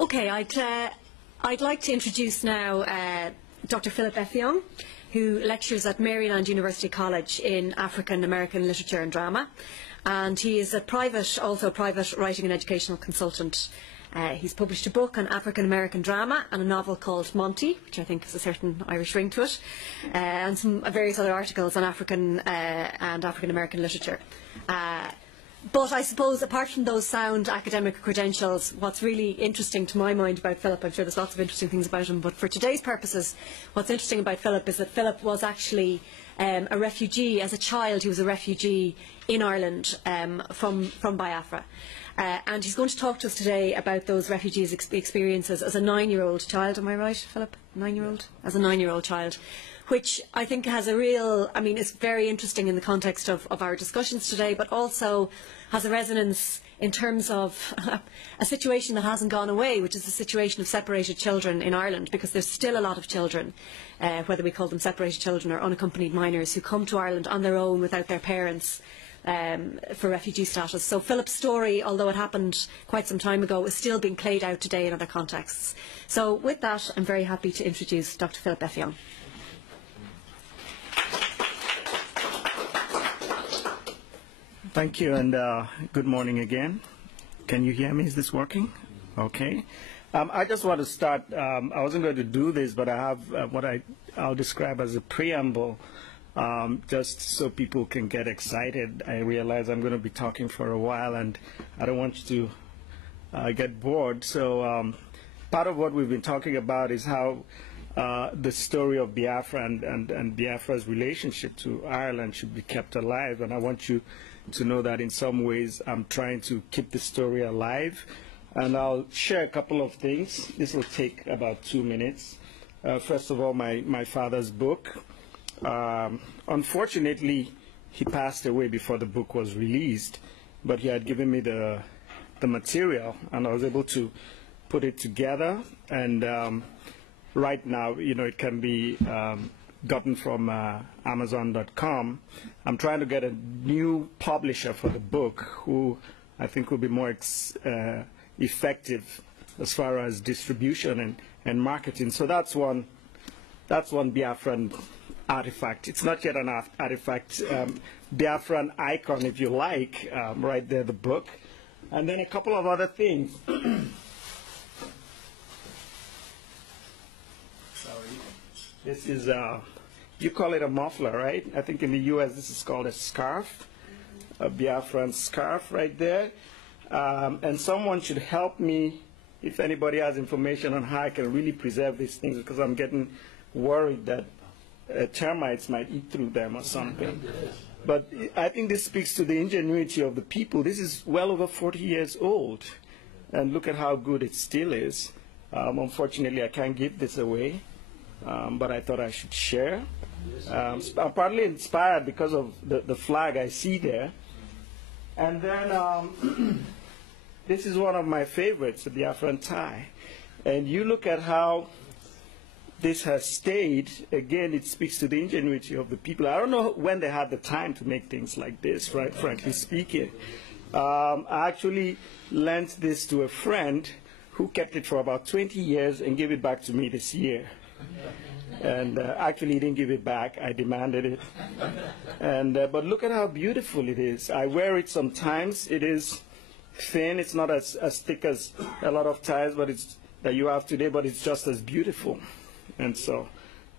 Okay, I'd like to introduce now Dr. Philip Effiong, who lectures at Maryland University College in African American Literature and Drama, and he is also a private writing and educational consultant. He's published a book on African American drama and a novel called Monty, which I think has a certain Irish ring to it, and some various other articles on African and African American literature. But I suppose, apart from those sound academic credentials, what's really interesting to my mind about Philip, I'm sure there's lots of interesting things about him, but for today's purposes, what's interesting about Philip is that Philip was actually a refugee. As a child, he was a refugee in Ireland from Biafra. And he's going to talk to us today about those refugees' experiences as a 9-year-old child. Am I right, Philip? 9-year-old? As a 9-year-old child. Which I think has a real, it's very interesting in the context of our discussions today, but also has a resonance in terms of a situation that hasn't gone away, which is the situation of separated children in Ireland, because there's still a lot of children, whether we call them separated children or unaccompanied minors, who come to Ireland on their own without their parents for refugee status. So Philip's story, although it happened quite some time ago, is still being played out today in other contexts. So with that, I'm very happy to introduce Dr. Philip Effiong. Thank you, and good morning again. Can you hear me? Is this working? Okay. I just want to start. I wasn't going to do this, but I have what I'll describe as a preamble, just so people can get excited. I realize I'm going to be talking for a while, and I don't want you to get bored. So part of what we've been talking about is how the story of Biafra and Biafra's relationship to Ireland should be kept alive, and I want you to know that in some ways I'm trying to keep the story alive, and I'll share a couple of things. This will take about 2 minutes. First of all, my father's book. Unfortunately, he passed away before the book was released, but he had given me the material, and I was able to put it together, and right now, it can be gotten from Amazon.com. I'm trying to get a new publisher for the book who I think will be more effective as far as distribution and marketing. So that's one Biafran artifact. It's not yet an artifact, Biafran icon, if you like, right there, the book. And then a couple of other things. This is, you call it a muffler, right? I think in the U.S. this is called a scarf, a Biafran scarf right there. And someone should help me if anybody has information on how I can really preserve these things, because I'm getting worried that termites might eat through them or something. But I think this speaks to the ingenuity of the people. This is well over 40 years old, and look at how good it still is. Unfortunately, I can't give this away. But I thought I should share. I'm partly inspired because of the flag I see there. And then this is one of my favorites, the Biafran tie. And you look at how this has stayed. Again, it speaks to the ingenuity of the people. I don't know when they had the time to make things like this, right, frankly speaking. I actually lent this to a friend who kept it for about 20 years and gave it back to me this year. And actually, he didn't give it back. I demanded it. And but look at how beautiful it is. I wear it sometimes. It is thin. It's not as thick as a lot of ties that you have today, but it's just as beautiful. And so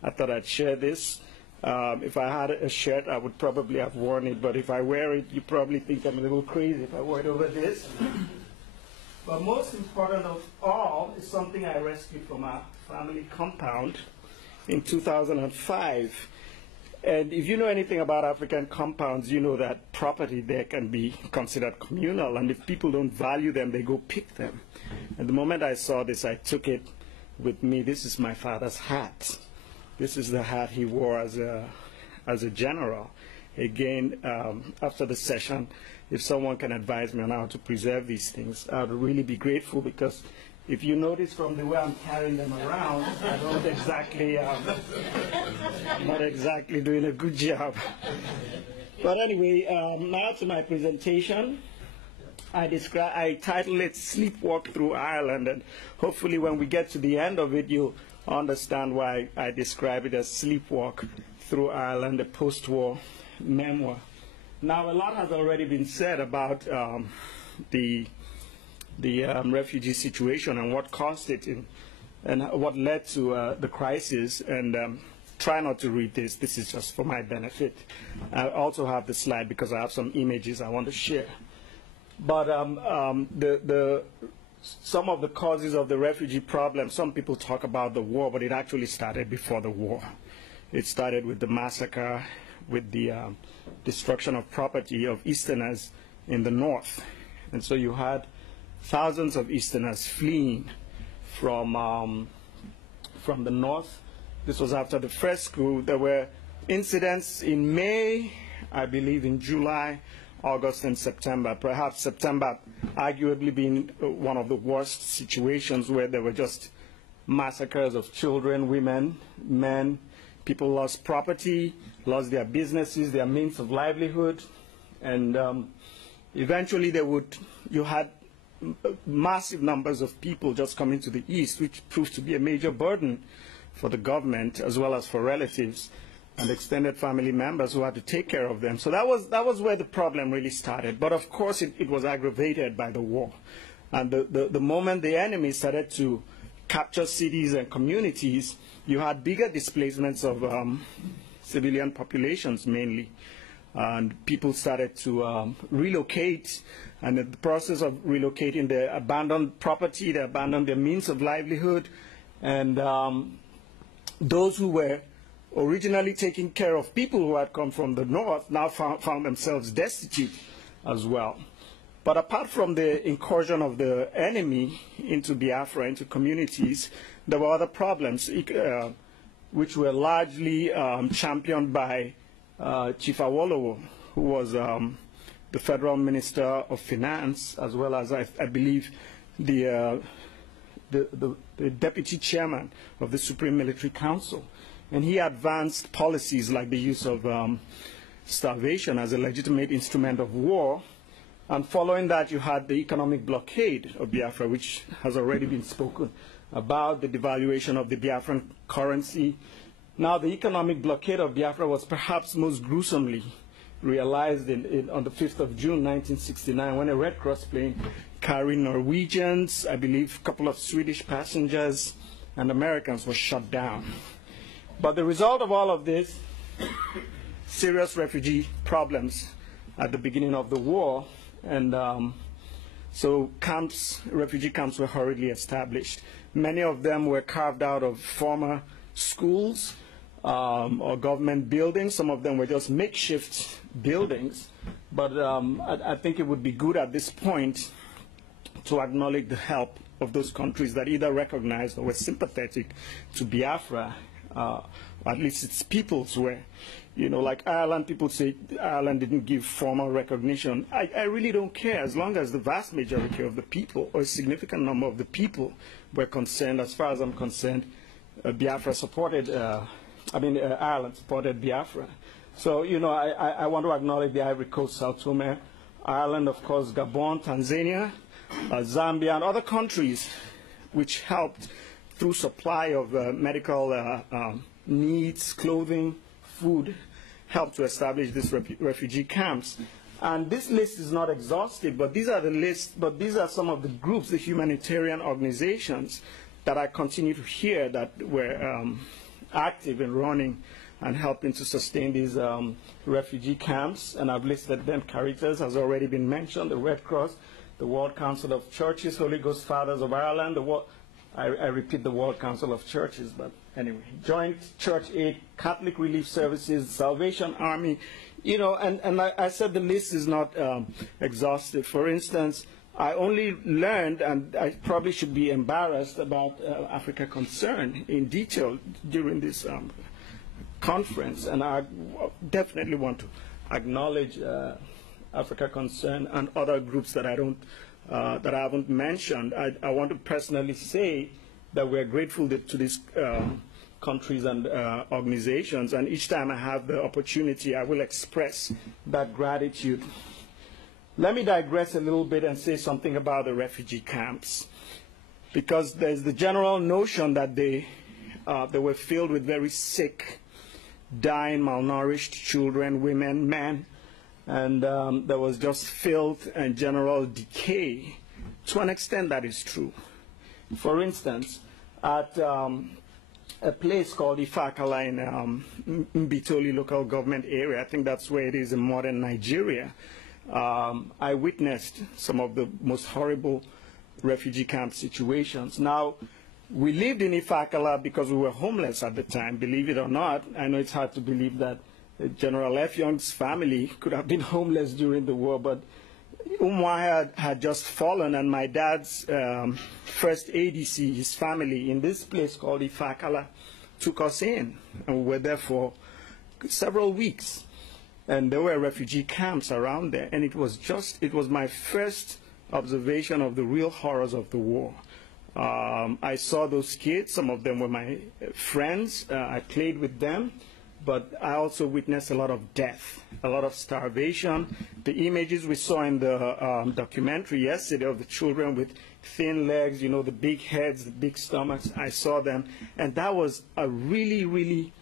I thought I'd share this. If I had a shirt, I would probably have worn it. But if I wear it, you probably think I'm a little crazy if I wore it over this. But most important of all is something I rescued from our family compound in 2005. And if you know anything about African compounds, you know that property there can be considered communal. And if people don't value them, they go pick them. And the moment I saw this, I took it with me. This is my father's hat. This is the hat he wore as a general. Again, after the session, if someone can advise me on how to preserve these things, I would really be grateful, because if you notice from the way I'm carrying them around, I don't exactly, I'm not exactly doing a good job. But anyway, now to my presentation. I title it Sleepwalk Through Ireland, and hopefully when we get to the end of it, you'll understand why I describe it as Sleepwalk Through Ireland, a post-war memoir. Now, a lot has already been said about the refugee situation and what caused it and what led to the crisis. And try not to read this. This is just for my benefit. I also have the slide because I have some images I want to share. But some of the causes of the refugee problem, some people talk about the war, but it actually started before the war. It started with the massacre, with the destruction of property of Easterners in the north. And so you had thousands of Easterners fleeing from the north. This was after the first coup. There were incidents in May, I believe in July, August, and September. Perhaps September arguably being one of the worst situations, where there were just massacres of children, women, men. People lost property, lost their businesses, their means of livelihood. And eventually you had massive numbers of people just coming to the east, which proved to be a major burden for the government as well as for relatives and extended family members who had to take care of them. So that was where the problem really started. But of course it was aggravated by the war. And the moment the enemy started to capture cities and communities, you had bigger displacements of civilian populations mainly. And people started to relocate, and in the process of relocating, they abandoned property, they abandoned their means of livelihood, and those who were originally taking care of people who had come from the north now found themselves destitute as well. But apart from the incursion of the enemy into Biafra, into communities, there were other problems which were largely championed by Chief Awolowo, who was the Federal Minister of Finance, as well as, I believe, the Deputy Chairman of the Supreme Military Council. And he advanced policies like the use of starvation as a legitimate instrument of war. And following that, you had the economic blockade of Biafra, which has already been spoken about, the devaluation of the Biafran currency. Now, the economic blockade of Biafra was perhaps most gruesomely realized on the 5th of June, 1969, when a Red Cross plane carrying Norwegians, I believe a couple of Swedish passengers, and Americans was shot down. But the result of all of this, serious refugee problems at the beginning of the war, and so refugee camps were hurriedly established. Many of them were carved out of former schools or government buildings. Some of them were just makeshift buildings. But I think it would be good at this point to acknowledge the help of those countries that either recognized or were sympathetic to Biafra, at least its peoples were. You know, like Ireland, people say Ireland didn't give formal recognition. I really don't care, as long as the vast majority of the people, or a significant number of the people, were concerned. As far as I'm concerned, Biafra supported, Ireland supported Biafra. So, you know, I want to acknowledge the Ivory Coast, Sao Tome, Ireland, of course, Gabon, Tanzania, Zambia, and other countries which helped through supply of medical needs, clothing, food, helped to establish these refugee camps. And this list is not exhaustive, but these are the lists, but these are some of the groups, the humanitarian organizations that I continue to hear that were active in running and helping to sustain these refugee camps. And I've listed them. Caritas has already been mentioned, the Red Cross, the World Council of Churches, Holy Ghost Fathers of Ireland, I repeat the World Council of Churches, but anyway, Joint Church Aid, Catholic Relief Services, Salvation Army, you know, and I said the list is not exhaustive. For instance, I only learned, and I probably should be embarrassed about Africa Concern in detail during this conference, and I definitely want to acknowledge Africa Concern and other groups that I haven't mentioned. I want to personally say that we're grateful to these countries and organizations, and each time I have the opportunity, I will express that gratitude. Let me digress a little bit and say something about the refugee camps, because there's the general notion that they were filled with very sick, dying, malnourished children, women, men, and there was just filth and general decay. To an extent, that is true. For instance, at a place called Ifakala in Mbitoli local government area, I think that's where it is in modern Nigeria, I witnessed some of the most horrible refugee camp situations. Now, we lived in Ifakala because we were homeless at the time, believe it or not. I know it's hard to believe that General F. Young's family could have been homeless during the war, but Umwa had just fallen, and my dad's first ADC, his family, in this place called Ifakala, took us in, and we were there for several weeks. And there were refugee camps around there, and it was my first observation of the real horrors of the war. I saw those kids. Some of them were my friends. I played with them. But I also witnessed a lot of death, a lot of starvation. The images we saw in the documentary yesterday of the children with thin legs, you know, the big heads, the big stomachs, I saw them. And that was a really, really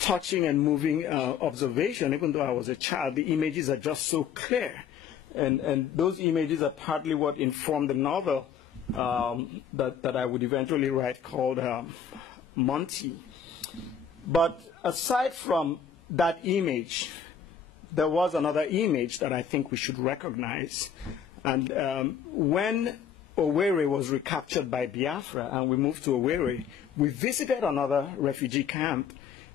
touching and moving observation. Even though I was a child, the images are just so clear. And those images are partly what informed the novel that I would eventually write called Monty. But aside from that image, there was another image that I think we should recognize. And when Owerri was recaptured by Biafra and we moved to Owerri, we visited another refugee camp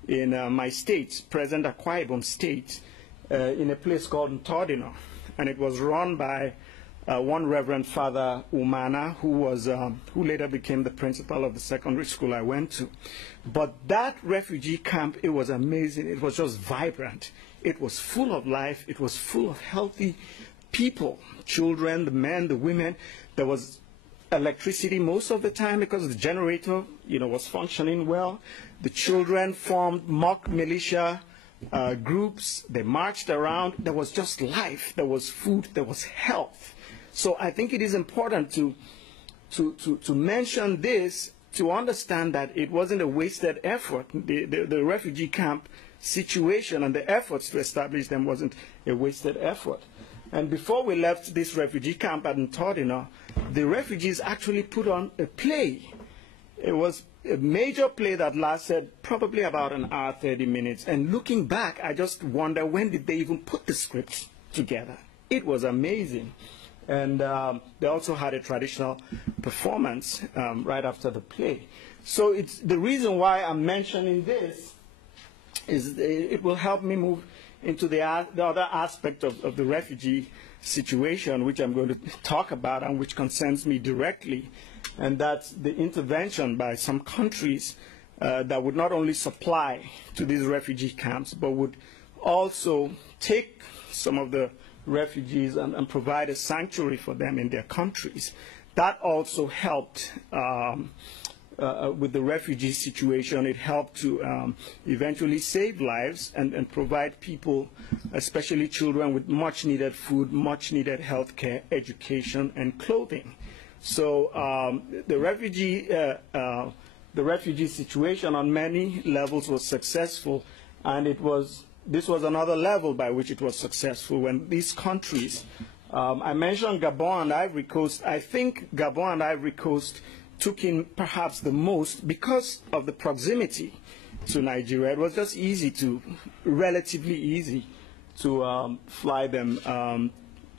in my state, present Akwa Ibom State, in a place called Ntodino. And it was run by one Reverend Father Umana, who later became the principal of the secondary school I went to. But that refugee camp, it was amazing. It was just vibrant. It was full of life. It was full of healthy people, children, the men, the women. There was electricity most of the time because the generator, was functioning well. The children formed mock militia groups. They marched around. There was just life. There was food. There was health. So I think it is important to mention this, to understand that it wasn't a wasted effort. The refugee camp situation and the efforts to establish them wasn't a wasted effort. And before we left this refugee camp at Ntodino, the refugees actually put on a play. It was a major play that lasted probably about an hour, 30 minutes. And looking back, I just wonder, when did they even put the script together? It was amazing. And they also had a traditional performance right after the play. So it's the reason why I'm mentioning this is it will help me move into the other aspect of the refugee situation, which I'm going to talk about and which concerns me directly. And that's the intervention by some countries that would not only supply to these refugee camps, but would also take some of the refugees and provide a sanctuary for them in their countries. That also helped with the refugee situation. It helped to eventually save lives and provide people, especially children, with much needed food, much needed health care, education, and clothing. So the refugee situation on many levels was successful, and this was another level by which it was successful when these countries, I mentioned Gabon and Ivory Coast. I think Gabon and Ivory Coast took in perhaps the most because of the proximity to Nigeria. It was just relatively easy to fly them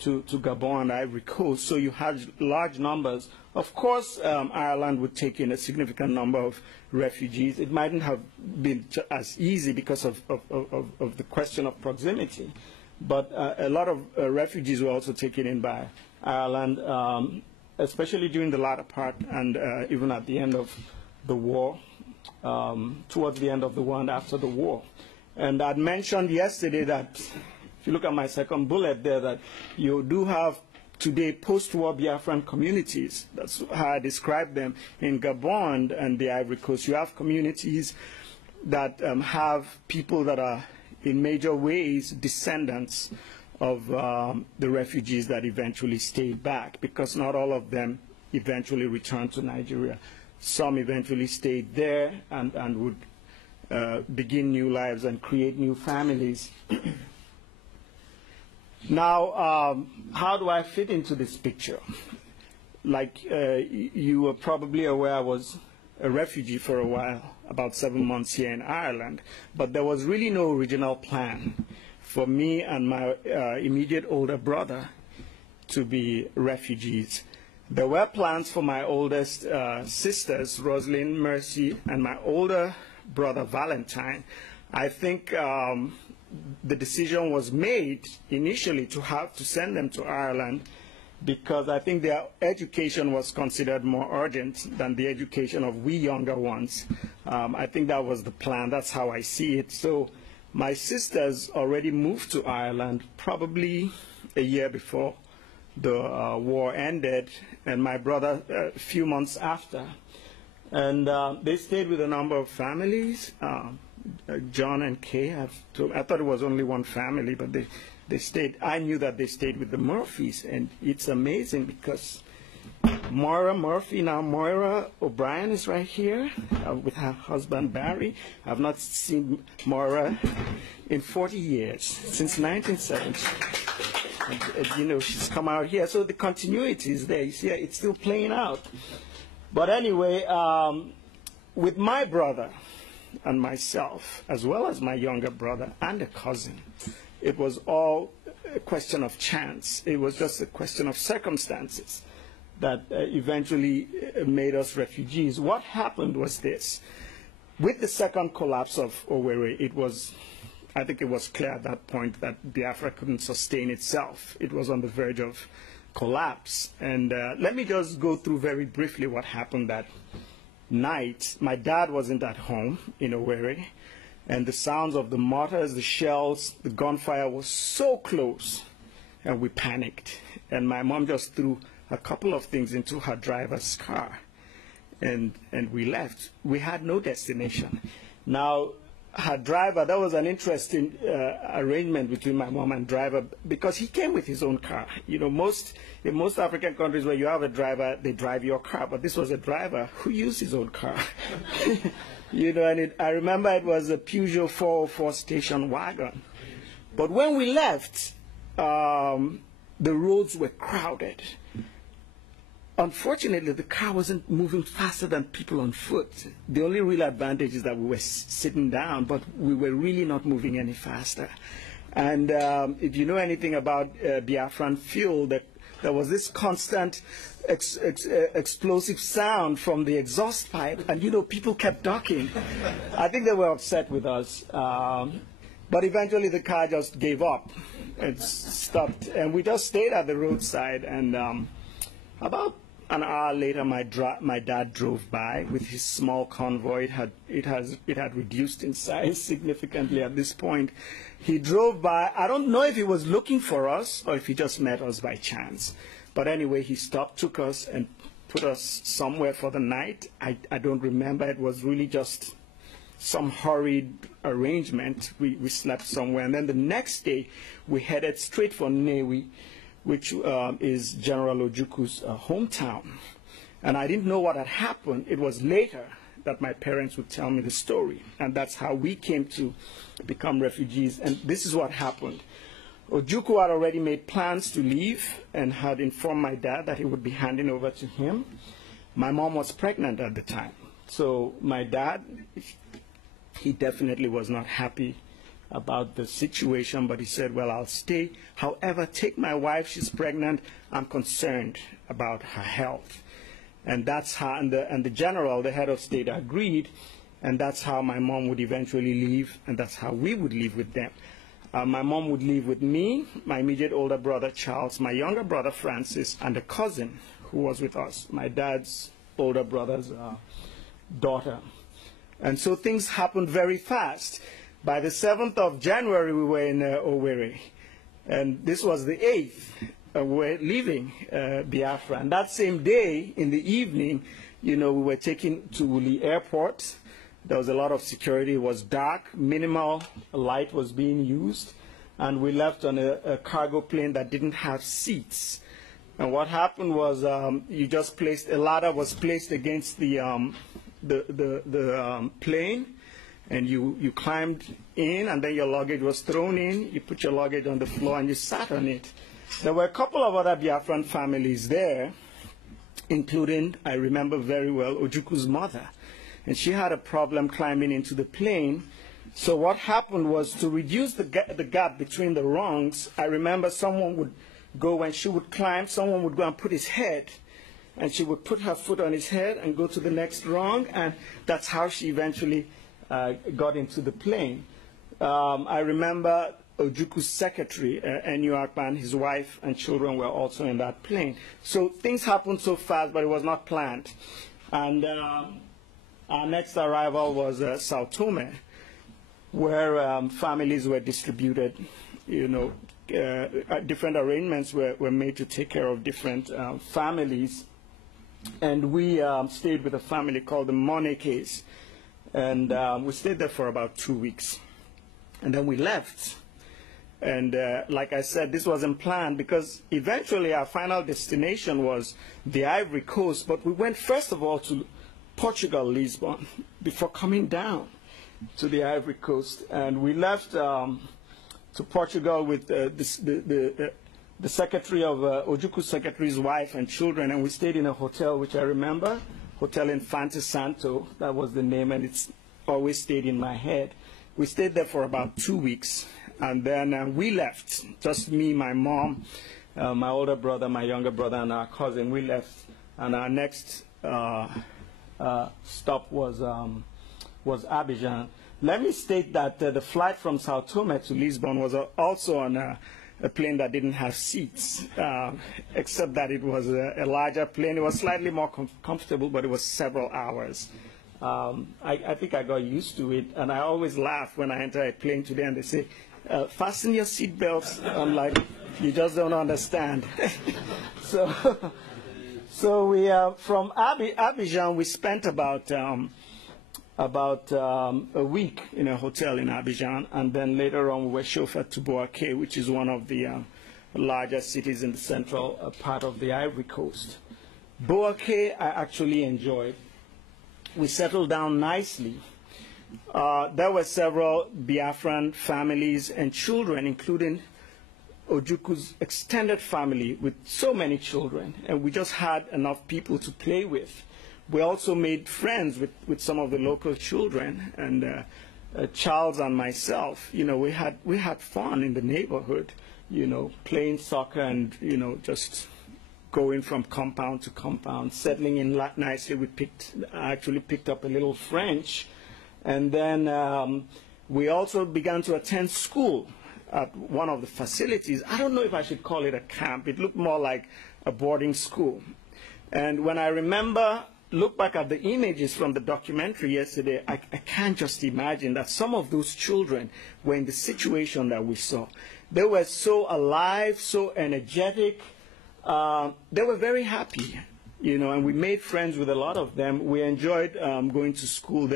to Gabon and Ivory Coast. So you had large numbers. Of course, Ireland would take in a significant number of refugees. It mightn't have been as easy because of the question of proximity. But a lot of refugees were also taken in by Ireland, especially during the latter part and even at the end of the war, towards the end of the war and after the war. And I'd mentioned yesterday that, if you look at my second bullet there, that you do have today post-war Biafran communities. That's how I describe them in Gabon and the Ivory Coast. You have communities that have people that are in major ways descendants of the refugees that eventually stayed back, because not all of them eventually returned to Nigeria. Some eventually stayed there and would begin new lives and create new families. Now, how do I fit into this picture? Like you were probably aware, I was a refugee for a while, about 7 months here in Ireland, but there was really no original plan for me and my immediate older brother to be refugees. There were plans for my oldest sisters, Rosalind, Mercy, and my older brother, Valentine. I think the decision was made initially to send them to Ireland, because I think their education was considered more urgent than the education of we younger ones. I think that was the plan. That's how I see it. So my sisters already moved to Ireland probably a year before the war ended, and my brother a few months after. And they stayed with a number of families. John and Kay, I thought it was only one family, but they stayed. I knew that they stayed with the Murphys, and it's amazing because Moira Murphy, now Moira O'Brien, is right here with her husband Barry. I've not seen Moira in 40 years, since 1970. You know, she's come out here, so the continuity is there. You see, it's still playing out. But anyway, with my brother and myself, as well as my younger brother and a cousin, it was all a question of chance. It was just a question of circumstances that eventually made us refugees. What happened was this. With the second collapse of Owerri, I think it was clear at that point that Biafra couldn't sustain itself. It was on the verge of collapse. And let me just go through very briefly what happened that night. My dad wasn't at home in Owerri, and the sounds of the mortars, the shells, the gunfire was so close, and we panicked. And my mom just threw a couple of things into her driver's car, and we left. We had no destination. Now, her driver, that was an interesting arrangement between my mom and driver, because he came with his own car. You know, in most African countries where you have a driver, they drive your car, but this was a driver who used his own car. You know, and I remember it was a Peugeot 404 station wagon. But when we left, the roads were crowded. Unfortunately, the car wasn't moving faster than people on foot. The only real advantage is that we were sitting down, but we were really not moving any faster. And if you know anything about Biafran fuel, there was this constant explosive sound from the exhaust pipe, and you know, people kept ducking. I think they were upset with us. But eventually the car just gave up and stopped, and we just stayed at the roadside. And about an hour later, my dad drove by with his small convoy. It had reduced in size significantly at this point. He drove by. I don't know if he was looking for us or if he just met us by chance. But anyway, he stopped, took us, and put us somewhere for the night. I don't remember. It was really just some hurried arrangement. We slept somewhere. And then the next day, we headed straight for Nnewi, which is General Ojukwu's hometown. And I didn't know what had happened. It was later that my parents would tell me the story. And that's how we came to become refugees. And this is what happened. Ojukwu had already made plans to leave and had informed my dad that he would be handing over to him. My mom was pregnant at the time. So my dad, he definitely was not happy about the situation, but he said, well, I'll stay. However, take my wife, she's pregnant. I'm concerned about her health. And that's how, and the general, the head of state, agreed, and that's how my mom would eventually leave, and that's how we would leave with them. My mom would leave with me, my immediate older brother, Charles, my younger brother, Francis, and a cousin who was with us, my dad's older brother's daughter. And so things happened very fast. By the 7th of January, we were in Owerri. And this was the 8th. We were leaving Biafra. And that same day, in the evening, you know, we were taken to Uli Airport. There was a lot of security. It was dark. Minimal light was being used. and we left on a cargo plane that didn't have seats. And what happened was you just placed, a ladder was placed against the plane, and you climbed in, and then your luggage was thrown in. You put your luggage on the floor, and you sat on it. There were a couple of other Biafran families there, including, I remember very well, Ojuku's mother. And she had a problem climbing into the plane. So what happened was, to reduce the gap between the rungs, I remember someone would go, when she would climb, someone would go and put his head, and she would put her foot on his head and go to the next rung, and that's how she eventually got into the plane. I remember Ojuku's secretary, Enyu Akpan, his wife and children were also in that plane. So things happened so fast, but it was not planned. And our next arrival was Sao Tome, where families were distributed. You know, different arrangements were made to take care of different families. And we stayed with a family called the Monekes. And we stayed there for about 2 weeks. And then we left. And like I said, this wasn't planned, because eventually our final destination was the Ivory Coast. But we went first of all to Portugal, Lisbon, before coming down to the Ivory Coast. And we left to Portugal with the secretary of Ojuku's secretary's wife and children. And we stayed in a hotel, which I remember, Hotel Infante Santo. That was the name, and it's always stayed in my head. We stayed there for about 2 weeks. And then we left, just me, my mom, my older brother, my younger brother, and our cousin. We left, and our next stop was Abidjan. Let me state that the flight from Sao Tome to Lisbon was also on a plane that didn't have seats, except that it was a larger plane. It was slightly more comfortable, but it was several hours. I think I got used to it, and I always laugh when I enter a plane today and they say, fasten your seatbelts. I'm like, you just don't understand. So we from Abidjan, we spent about a week in a hotel in Abidjan, and then later on we were chauffeured to Bouaké, which is one of the largest cities in the central part of the Ivory Coast. Bouaké I actually enjoyed. We settled down nicely. There were several Biafran families and children, including Ojuku's extended family with so many children, and we just had enough people to play with. We also made friends with some of the local children, and Charles and myself, you know, we had fun in the neighborhood, you know, playing soccer and, you know, just going from compound to compound, settling in nicely. I actually picked up a little French. And then we also began to attend school at one of the facilities. I don't know if I should call it a camp. It looked more like a boarding school. And when I look back at the images from the documentary yesterday, I can't just imagine that some of those children were in the situation that we saw. They were so alive, so energetic. They were very happy. You know, and we made friends with a lot of them. We enjoyed going to school.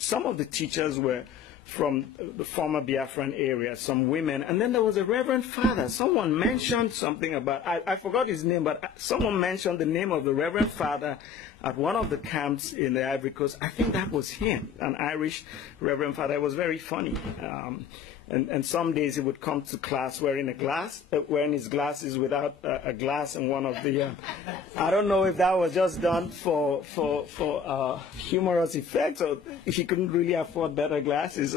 Some of the teachers were from the former Biafran area, some women. And then there was a Reverend Father. Someone mentioned something about, I forgot his name, but someone mentioned the name of the Reverend Father at one of the camps in the Ivory Coast. I think that was him, an Irish Reverend Father. It was very funny. And some days he would come to class wearing his glasses without a glass, and one of the, I don't know if that was just done for humorous effect, or if he couldn't really afford better glasses.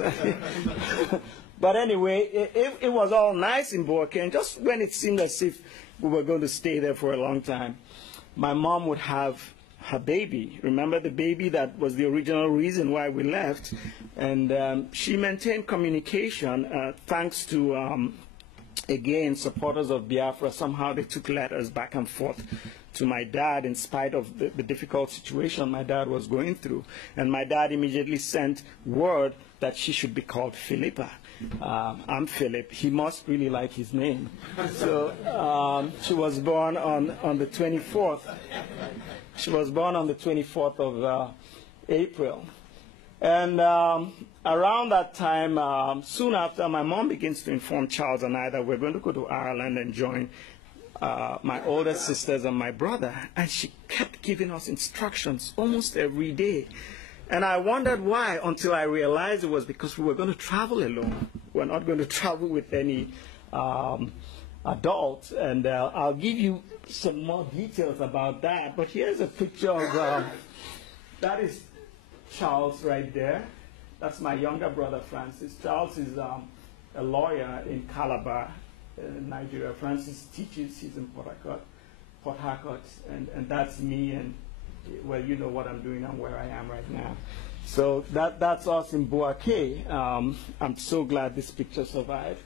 But anyway, it was all nice in Bouaké, and just when it seemed as if we were going to stay there for a long time, my mom would have her baby. Remember the baby that was the original reason why we left? And she maintained communication thanks to, again, supporters of Biafra. Somehow they took letters back and forth to my dad in spite of the difficult situation my dad was going through. And my dad immediately sent word that she should be called Philippa. I'm Philip. He must really like his name. So she was born on the 24th. She was born on the 24th of April. And around that time, soon after, my mom begins to inform Charles and I that we're going to go to Ireland and join my older sisters and my brother. And she kept giving us instructions almost every day. And I wondered why, until I realized it was because we were going to travel alone. We're not going to travel with any adult. And I'll give you some more details about that. But here's a picture of, that is Charles right there. That's my younger brother, Francis. Charles is a lawyer in Calabar, Nigeria. Francis teaches, he's in Port Harcourt, and that's me, and well, you know what I'm doing and where I am right now. So that's us in Boaké. I'm so glad this picture survived.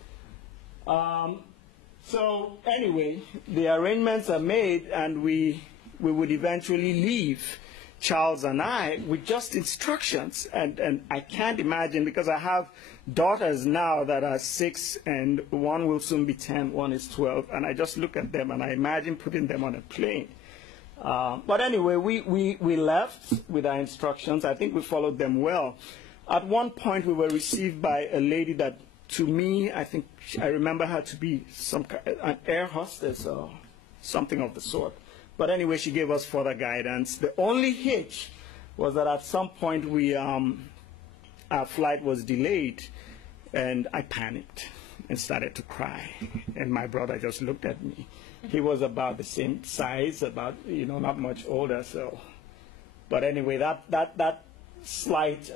So anyway, the arrangements are made, and we would eventually leave, Charles and I, with just instructions. And I can't imagine, because I have daughters now that are 6, and one will soon be 10, one is 12, and I just look at them and I imagine putting them on a plane. But anyway, we left with our instructions. I think we followed them well. At one point, we were received by a lady that, to me, I think I remember her to be an air hostess or something of the sort. But anyway, she gave us further guidance. The only hitch was that at some point our flight was delayed, and I panicked and started to cry. And my brother just looked at me. He was about the same size, about, not much older. So, but anyway, that slight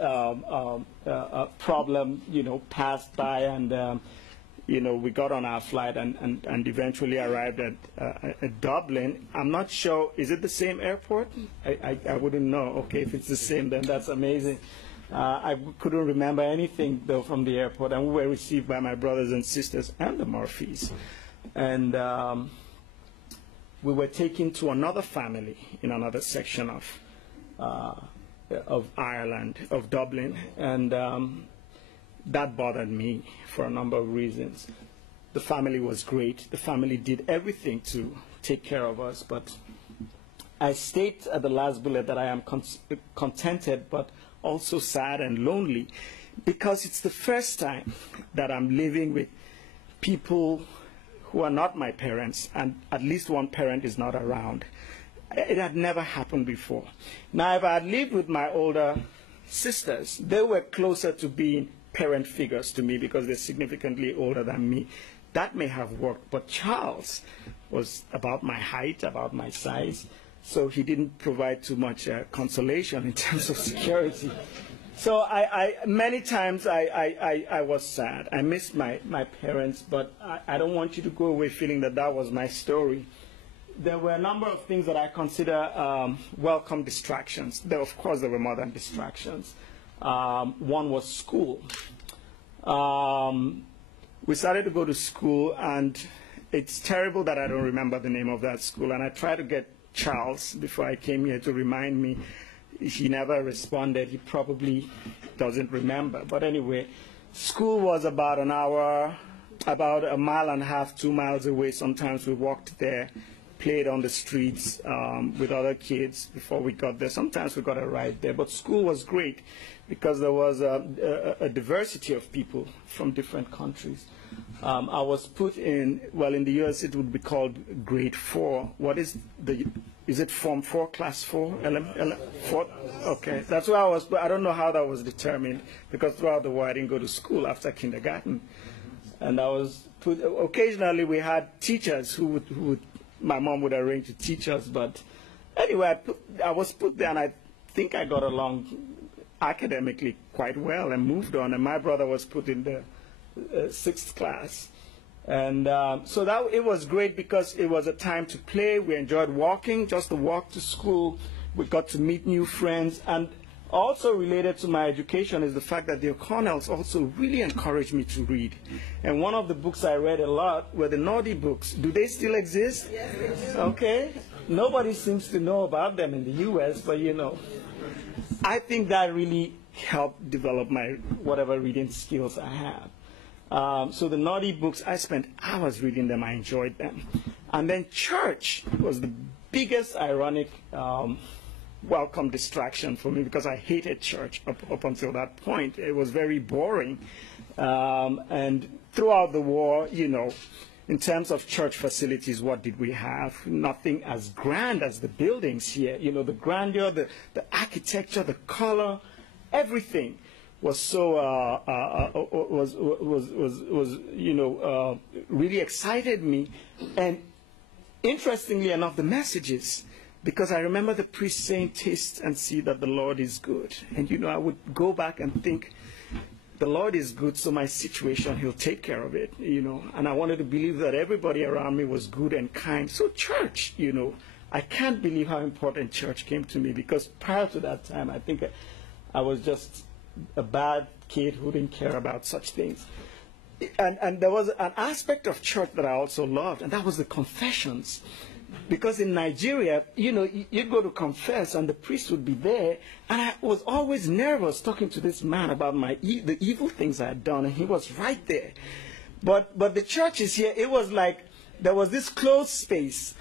problem, passed by, and we got on our flight and eventually arrived at Dublin. I'm not sure, is it the same airport? I wouldn't know. Okay, if it's the same, then that's amazing. I couldn't remember anything, though, from the airport, and we were received by my brothers and sisters and the Murphys. And we were taken to another family in another section of Ireland, of Dublin, and that bothered me for a number of reasons. The family was great. The family did everything to take care of us, but I state at the last bullet that I am contented, but also sad and lonely, because it's the first time that I'm living with people who are not my parents, and at least one parent is not around. It had never happened before. Now, if I had lived with my older sisters, they were closer to being parent figures to me because they're significantly older than me. That may have worked, but Charles was about my height, about my size, so he didn't provide too much consolation in terms of security. So many times I was sad. I missed my parents, but I don't want you to go away feeling that that was my story. There were a number of things that I consider welcome distractions. Of course, there were more than distractions. One was school. We started to go to school, and it's terrible that I don't remember the name of that school. And I tried to get Charles before I came here to remind me. He never responded. He probably doesn't remember. But anyway, school was about an hour, about a mile and a half, 2 miles away. Sometimes we walked there, played on the streets with other kids before we got there. Sometimes we got a ride there. But school was great because there was a diversity of people from different countries. I was put in, well, in the U.S. it would be called grade 4. Is it Form 4, Class 4? 4? Okay, that's where I was, but I don't know how that was determined, because throughout the war I didn't go to school after kindergarten. And I was put, occasionally we had teachers who would my mom would arrange to teach us, but anyway, I was put there, and I think I got along academically quite well and moved on, and my brother was put in the 6th class. And so it was great because it was a time to play. We enjoyed walking, just to walk to school. We got to meet new friends. And also related to my education is the fact that the O'Connells also really encouraged me to read. And one of the books I read a lot were the Naughty books. Do they still exist? Yes, they do. Okay. Nobody seems to know about them in the U.S., but I think that really helped develop my whatever reading skills I have. So the Naughty books, I spent hours reading them. I enjoyed them. And then church was the biggest ironic welcome distraction for me because I hated church up until that point. It was very boring. And throughout the war, you know, in terms of church facilities, what did we have? Nothing as grand as the buildings here. You know, the grandeur, the architecture, the color, everything was so really excited me. And interestingly enough, the messages, because I remember the priest saying, "Taste and see that the Lord is good." And you know, I would go back and think, the Lord is good, so my situation, he'll take care of it, you know. And I wanted to believe that everybody around me was good and kind. So church, you know, I can't believe how important church came to me, because prior to that time, I think I was just a bad kid who didn't care about such things. And there was an aspect of church that I also loved, and that was the confessions. Because in Nigeria, you know, you'd go to confess and the priest would be there, and I was always nervous talking to this man about the evil things I had done, and he was right there. But the churches here, it was like there was this closed space,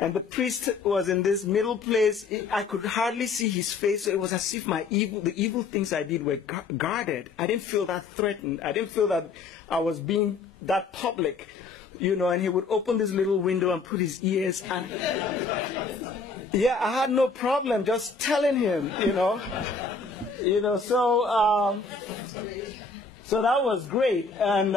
and the priest was in this middle place. I could hardly see his face, so it was as if the evil things I did were guarded. I didn't feel that threatened. I didn't feel that I was being that public. You know, and he would open this little window and put his ears, and yeah, I had no problem just telling him, you know, so that was great, and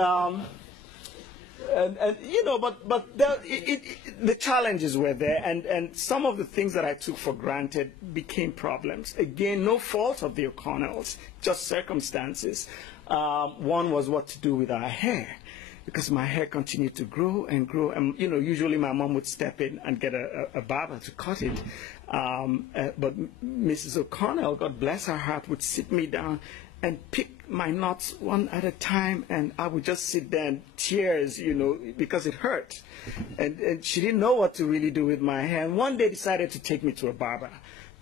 you know, but the challenges were there, and some of the things that I took for granted became problems. Again, no fault of the O'Connells, just circumstances. One was what to do with our hair, because my hair continued to grow and grow. And, you know, usually my mom would step in and get a barber to cut it. But Mrs. O'Connell, God bless her heart, would sit me down and pick my knots one at a time. And I would just sit there in tears, you know, because it hurt. And she didn't know what to really do with my hair. And one day decided to take me to a barber.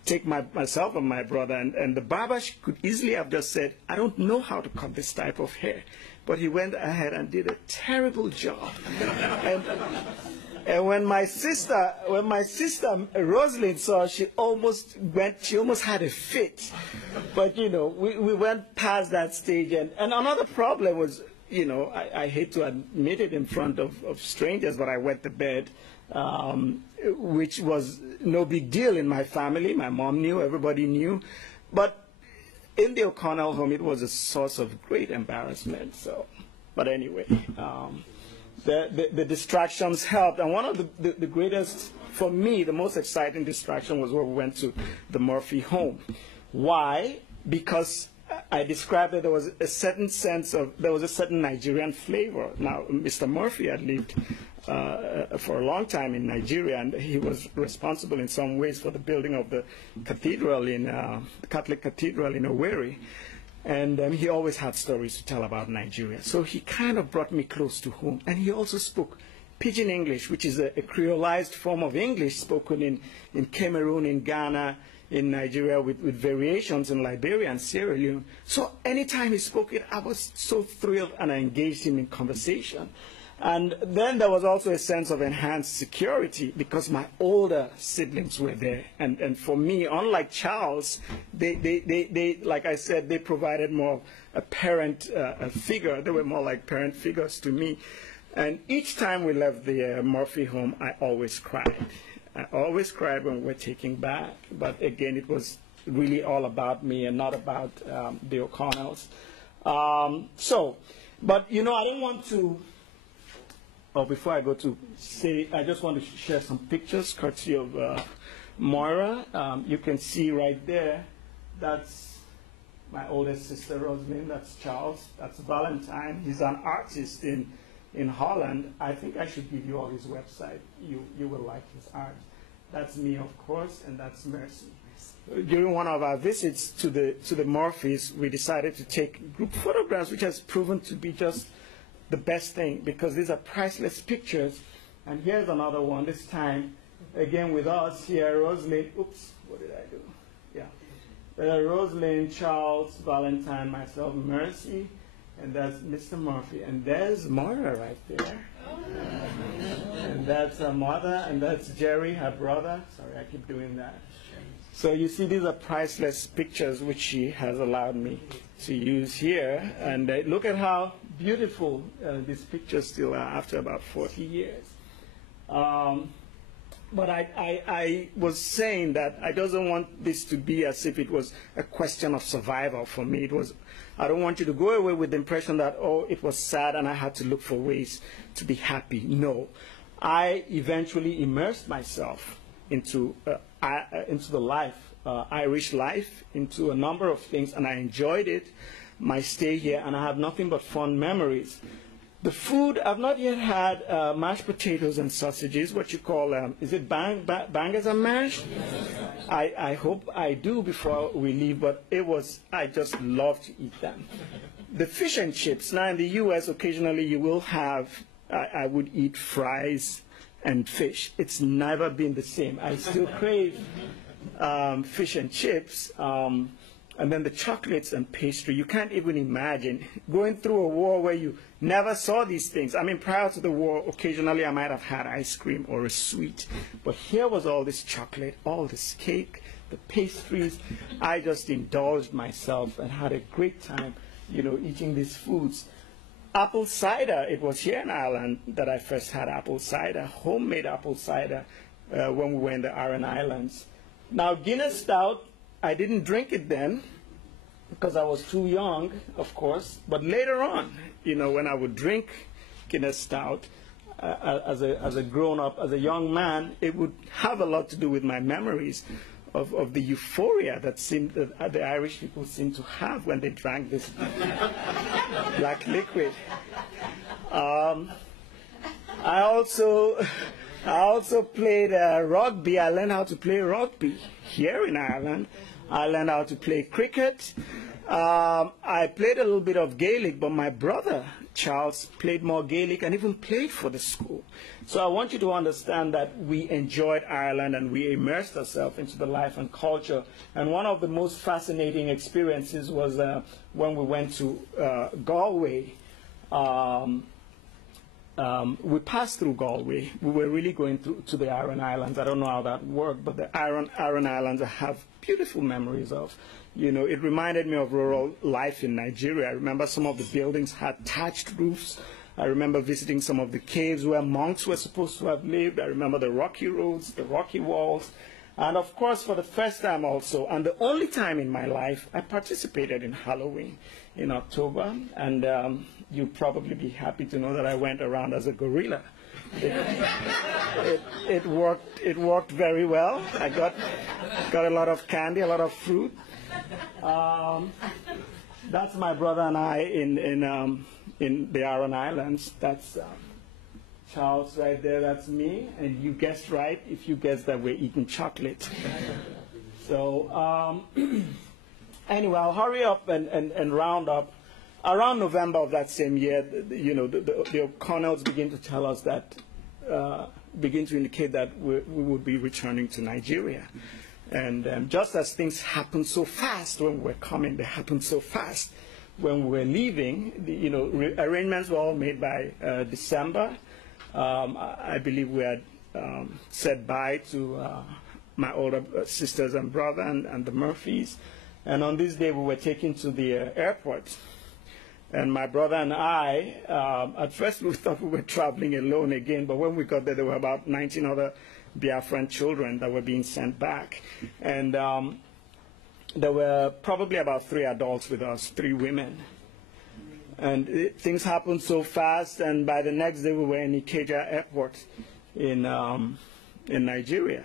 Take myself and my brother. And the barber could easily have just said, "I don't know how to cut this type of hair." But he went ahead and did a terrible job. And when my sister Rosalind saw, she almost had a fit. But you know, we went past that stage. And another problem was, you know, I hate to admit it in front of strangers, but I went to bed, which was no big deal in my family. My mom knew, everybody knew, but in the O'Connell home, it was a source of great embarrassment. So, but anyway, the distractions helped. And one of the greatest, for me, the most exciting distraction was when we went to the Murphy home. Why? Because I described that there was a certain Nigerian flavor. Now, Mr. Murphy had lived for a long time in Nigeria, and he was responsible in some ways for the building of the cathedral the Catholic cathedral in Owerri. And he always had stories to tell about Nigeria. So he kind of brought me close to home. And he also spoke Pidgin English, which is a creolized form of English spoken in Cameroon, in Ghana, in Nigeria, with variations in Liberia and Sierra Leone. So anytime he spoke it, I was so thrilled, and I engaged him in conversation. And then there was also a sense of enhanced security because my older siblings were there. And for me, unlike Charles, they like I said, they provided more a parent figure. They were more like parent figures to me. And each time we left the Murphy home, I always cried. I always cried when we were taking back. But again, it was really all about me and not about the O'Connells. But you know, I don't want to. Oh, before I go to say, I just want to share some pictures, courtesy of Moira. You can see right there, that's my oldest sister, Rosalind. That's Charles. That's Valentine. He's an artist in Holland. I think I should give you all his website. You will like his art. That's me, of course, and that's Mercy. During one of our visits to the Murphys, we decided to take group photographs, which has proven to be just the best thing, because these are priceless pictures. And here's another one, this time, again with us here, Rosalind, oops, what did I do? Yeah. Rosalind, Charles, Valentine, myself, Mercy, and that's Mr. Murphy. And there's Moira right there. And that's her mother, and that's Jerry, her brother. Sorry, I keep doing that. So you see, these are priceless pictures which she has allowed me to use here. And look at how beautiful these pictures still are after about 40 years. But I was saying that I don't want this to be as if it was a question of survival for me. I don't want you to go away with the impression that, oh, it was sad and I had to look for ways to be happy. No. I eventually immersed myself into the life, Irish life, into a number of things, and I enjoyed it, my stay here, and I have nothing but fond memories. The food, I've not yet had mashed potatoes and sausages, what you call, is it bangers and mash? I hope I do before we leave, but I just love to eat them. The fish and chips, now in the U.S. occasionally you will have, I would eat fries and fish. It's never been the same. I still crave fish and chips. And then the chocolates and pastry, you can't even imagine going through a war where you never saw these things. I mean, prior to the war, occasionally I might have had ice cream or a sweet. But here was all this chocolate, all this cake, the pastries. I just indulged myself and had a great time, eating these foods. Apple cider, it was here in Ireland that I first had apple cider, homemade apple cider, when we were in the Aran Islands. Now, Guinness Stout, I didn't drink it then because I was too young, of course. But later on, when I would drink Guinness Stout as a grown-up, as a young man, it would have a lot to do with my memories of the euphoria that the Irish people seem to have when they drank this black liquid. I also played rugby. I learned how to play rugby here in Ireland. I learned how to play cricket. I played a little bit of Gaelic, but my brother, Charles, played more Gaelic and even played for the school. So I want you to understand that we enjoyed Ireland and we immersed ourselves into the life and culture. And one of the most fascinating experiences was when we went to Galway. We passed through Galway. We were really going to the Aran Islands. I don't know how that worked, but the Aran Islands I have beautiful memories of. It reminded me of rural life in Nigeria. I remember some of the buildings had thatched roofs. I remember visiting some of the caves where monks were supposed to have lived. I remember the rocky roads, the rocky walls. And of course, for the first time also, and the only time in my life, I participated in Halloween in October. And you'll probably be happy to know that I went around as a gorilla. It worked very well. I got a lot of candy, a lot of fruit. That's my brother and I in the Aran Islands. That's Charles right there. That's me. And you guessed right if you guessed that we're eating chocolate. So anyway, I'll hurry up and round up. Around November of that same year, the O'Connells begin to tell us that, begin to indicate that we would be returning to Nigeria. And just as things happened so fast when we were coming, they happened so fast when we were leaving. Arrangements were all made by December. I believe we had said bye to my older sisters and brother and the Murphys. And on this day, we were taken to the airport. And my brother and I, at first we thought we were traveling alone again, but when we got there were about 19 other Biafran children that were being sent back. And there were probably about 3 adults with us, 3 women. And things happened so fast, and by the next day we were in Ikeja Airport in Nigeria.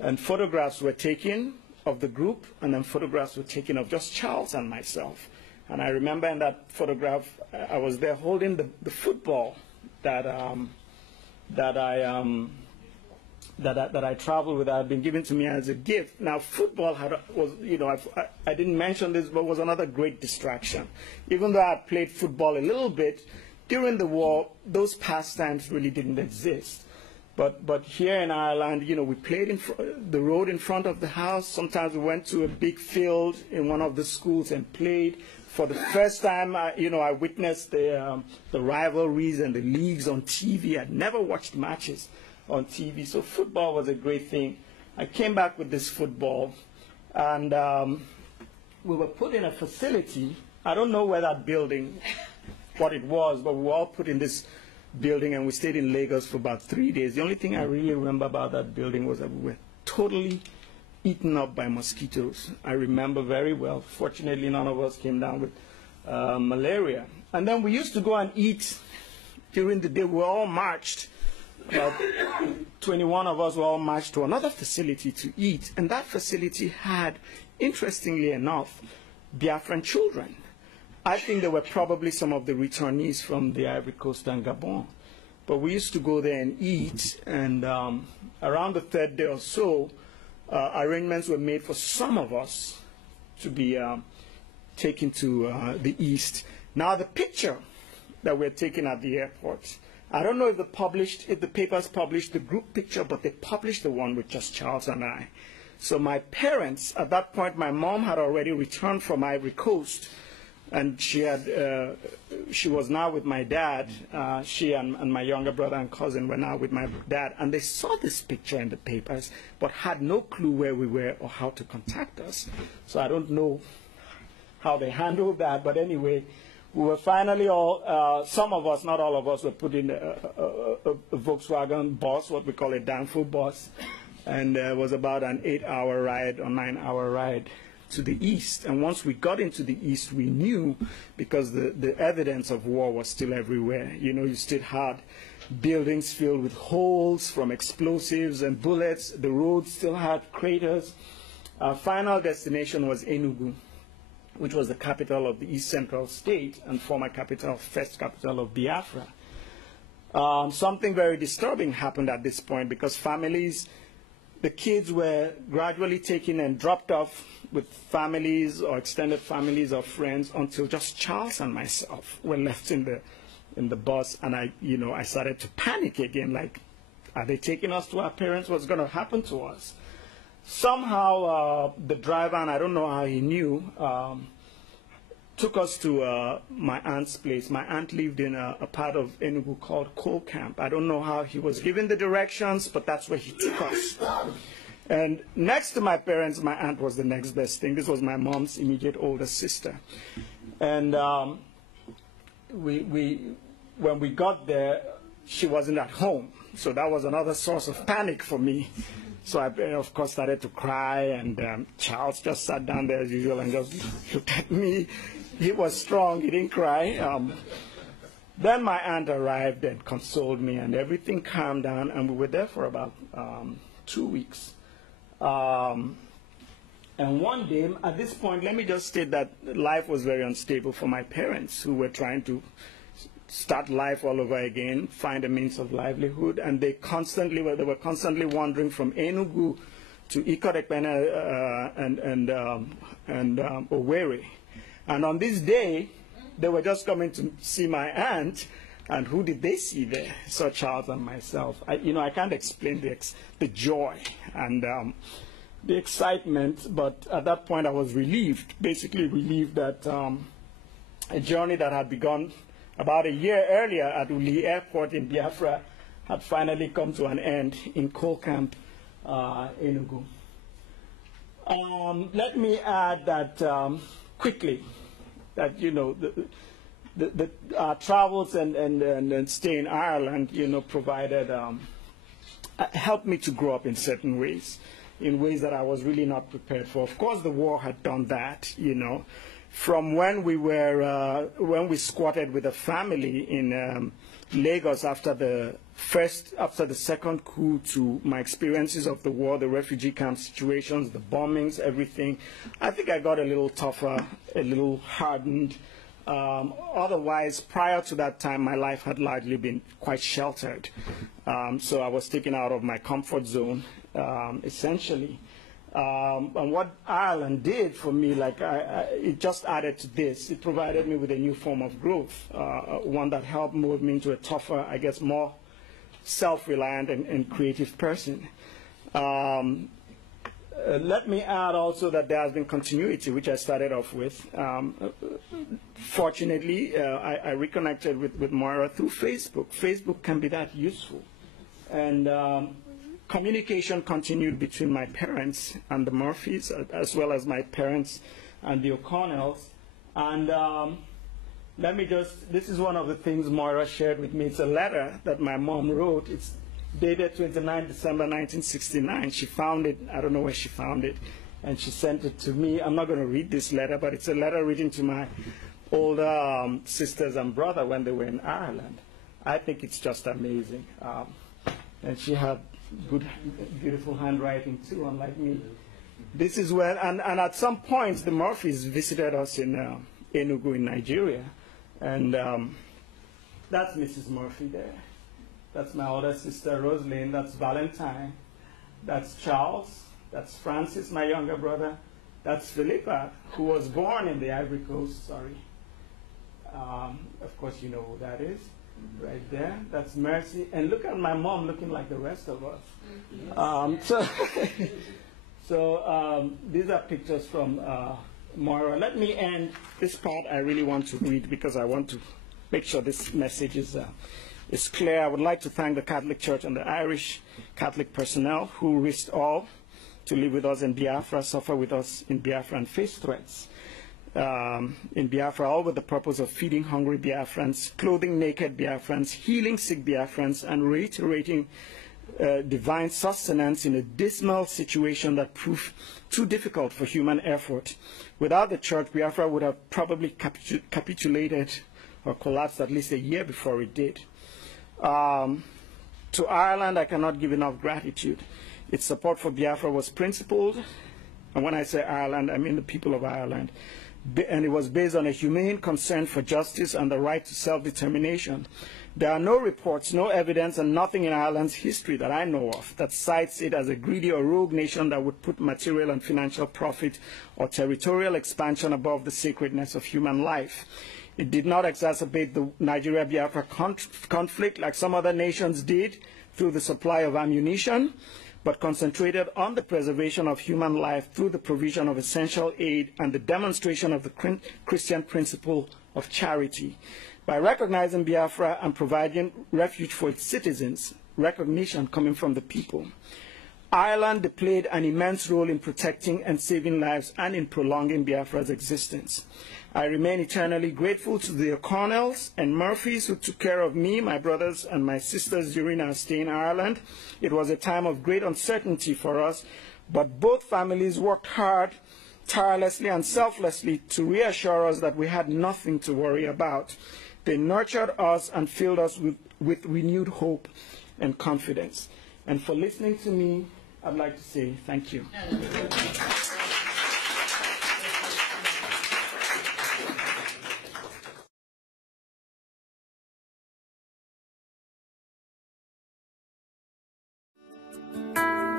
And photographs were taken of the group, and then photographs were taken of just Charles and myself. And I remember in that photograph, I was there holding the football that I traveled with. That had been given to me as a gift. Now, football I didn't mention this, but was another great distraction. Even though I played football a little bit during the war, those pastimes really didn't exist. But here in Ireland, we played in the road in front of the house. Sometimes we went to a big field in one of the schools and played. For the first time, I witnessed the rivalries and the leagues on TV. I'd never watched matches on TV, so football was a great thing. I came back with this football, And we were put in a facility. I don't know where that building, what it was, but we were all put in this building, and we stayed in Lagos for about 3 days. The only thing I really remember about that building was that we were totally eaten up by mosquitoes. I remember very well. Fortunately, none of us came down with malaria. And then we used to go and eat during the day. We were all marched. About 21 of us were all marched to another facility to eat. And that facility had, interestingly enough, Biafran children. I think they were probably some of the returnees from the Ivory Coast and Gabon. But we used to go there and eat, and around the third day or so, arrangements were made for some of us to be taken to the east. Now, the picture that we're taking at the airport, I don't know if the papers published the group picture, but they published the one with just Charles and I. So my parents, at that point, my mom had already returned from Ivory Coast, and she was now with my dad. She and my younger brother and cousin were now with my dad, and they saw this picture in the papers, but had no clue where we were or how to contact us. So I don't know how they handled that, but anyway, we were finally all, some of us, not all of us, were put in a Volkswagen bus, what we call a Danfo bus, and it was about an 8-hour ride or 9-hour ride to the east. And once we got into the east, we knew, because the evidence of war was still everywhere. You know, you still had buildings filled with holes from explosives and bullets. The roads still had craters. Our final destination was Enugu, which was the capital of the East Central State and former capital, first capital of Biafra. Something very disturbing happened at this point, because families, the kids were gradually taken and dropped off with families or extended families or friends, until just Charles and myself were left in the bus. And I started to panic again, like, are they taking us to our parents? What's going to happen to us? Somehow the driver, and I don't know how he knew, took us to my aunt's place. My aunt lived in a part of Enugu called Coal Camp. I don't know how he was given the directions, but that's where he took us. And next to my parents, my aunt was the next best thing. This was my mom's immediate older sister. And when we got there, she wasn't at home. So that was another source of panic for me. So I, of course, started to cry, and Charles just sat down there as usual and just looked at me. He was strong, he didn't cry. Then my aunt arrived and consoled me, and everything calmed down, and we were there for about 2 weeks. And one day, at this point, let me just state that life was very unstable for my parents, who were trying to start life all over again, find a means of livelihood, and they were constantly wandering from Enugu to Ikorekpene and Owerri. And on this day, they were just coming to see my aunt, and who did they see there? Saw Charles and myself. I can't explain the joy and the excitement, but at that point I was relieved, basically relieved that a journey that had begun about a year earlier at Uli Airport in Biafra had finally come to an end in Coal Camp, Enugu. Let me add that quickly, that our travels and stay in Ireland, provided helped me to grow up in certain ways, in ways that I was really not prepared for. Of course, the war had done that, From when we squatted with a family in Lagos after the second coup, to my experiences of the war, the refugee camp situations, the bombings, everything, I think I got a little tougher, a little hardened. Otherwise, prior to that time, my life had largely been quite sheltered. So I was taken out of my comfort zone, essentially. And what Ireland did for me, it just added to this. It provided me with a new form of growth, one that helped mold me into a tougher, I guess, more self-reliant and creative person. Let me add also that there has been continuity, which I started off with. Fortunately, I reconnected with Moira through Facebook. Facebook can be that useful. And communication continued between my parents and the Murphys, as well as my parents and the O'Connells. And this is one of the things Moira shared with me. It's a letter that my mom wrote. It's dated 29 December 1969. She found it, I don't know where she found it, and she sent it to me. I'm not going to read this letter, but it's a letter written to my older sisters and brother when they were in Ireland. I think it's just amazing. And she had good, beautiful handwriting too, unlike me. This is where, and at some point, the Murphys visited us in Enugu in Nigeria. And that's Mrs. Murphy there. That's my older sister, Rosalind. That's Valentine. That's Charles. That's Francis, my younger brother. That's Philippa, who was born in the Ivory Coast, sorry. Of course, you know who that is, right there. That's Mercy. And look at my mom looking like the rest of us. So these are pictures from Moira. Let me end this part. I really want to read because I want to make sure this message is clear. I would like to thank the Catholic Church and the Irish Catholic personnel who risked all to live with us in Biafra, suffer with us in Biafra, and face threats in Biafra, all with the purpose of feeding hungry Biafrans, clothing naked Biafrans, healing sick Biafrans, and reiterating divine sustenance in a dismal situation that proved too difficult for human effort. Without the church, Biafra would have probably capitulated or collapsed at least a year before it did. To Ireland, I cannot give enough gratitude. Its support for Biafra was principled, and when I say Ireland, I mean the people of Ireland. And it was based on a humane concern for justice and the right to self-determination. There are no reports, no evidence, and nothing in Ireland's history that I know of that cites it as a greedy or rogue nation that would put material and financial profit or territorial expansion above the sacredness of human life. It did not exacerbate the Nigeria-Biafra conflict like some other nations did through the supply of ammunition, but concentrated on the preservation of human life through the provision of essential aid and the demonstration of the Christian principle of charity. By recognizing Biafra and providing refuge for its citizens, recognition coming from the people, Ireland played an immense role in protecting and saving lives and in prolonging Biafra's existence. I remain eternally grateful to the O'Connells and Murphys who took care of me, my brothers, and my sisters during our stay in Ireland. It was a time of great uncertainty for us, but both families worked hard, tirelessly and selflessly to reassure us that we had nothing to worry about. They nurtured us and filled us with renewed hope and confidence. And for listening to me, I'd like to say thank you.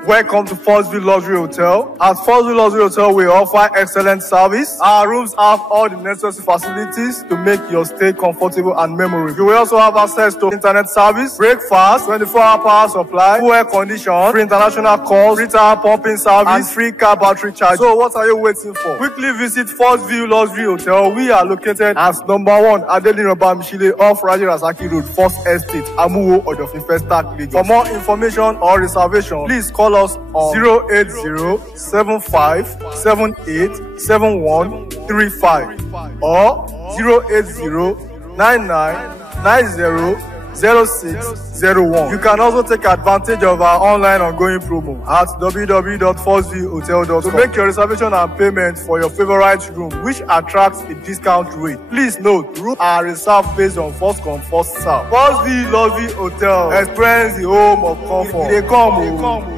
Welcome to Forestville Luxury Hotel. At Forestville Luxury Hotel, we offer excellent service. Our rooms have all the necessary facilities to make your stay comfortable and memorable. You will also have access to internet service, breakfast, 24-hour power supply, full air condition, free international calls, free tire pumping service, and free car battery charge. So what are you waiting for? Quickly visit Forestville Luxury Hotel. We are located at number 1 Adeline Mishile off Raji Rasaki Road, First Estate, Amuwo, Odofin Festac, Lagos. For more information or reservation, please call us on 08075787135 or 08099900601. You can also take advantage of our online ongoing promo at www.forestvillehotel.com to make your reservation and payment for your favorite room, which attracts a discount rate. Please note, rooms are reserved based on first come, first serve. Forestville Luxury Hotel. Experience the home of comfort. They come.